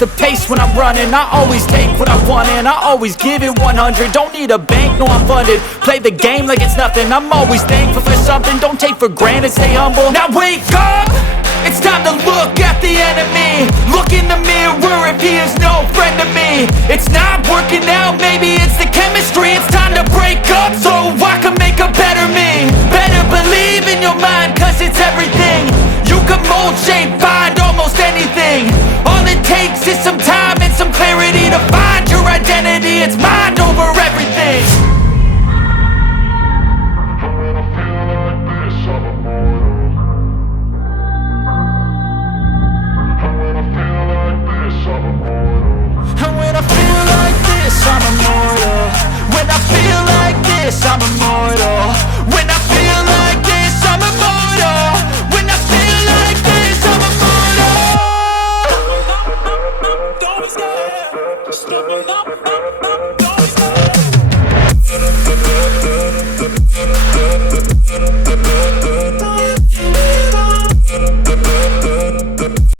the pace when I'm running. I always take what I want and I always give it 100. Don't need a bank, no I'm funded. Play the game like it's nothing. I'm always thankful for something. Don't take for granted, stay humble. Now wake up, it's time to look at the enemy. Look in the mirror if he is no friend to me. It's not working out, maybe it's the chemistry. It's time to break up so I can make a better me. Better believe in your mind, cause it's everything. You can mold, shape, find almost anything. All it takes is some time and some clarity to find your identity. It's mind over everything. And when I feel like this, I'm immortal. When I feel like this, I'm immortal. When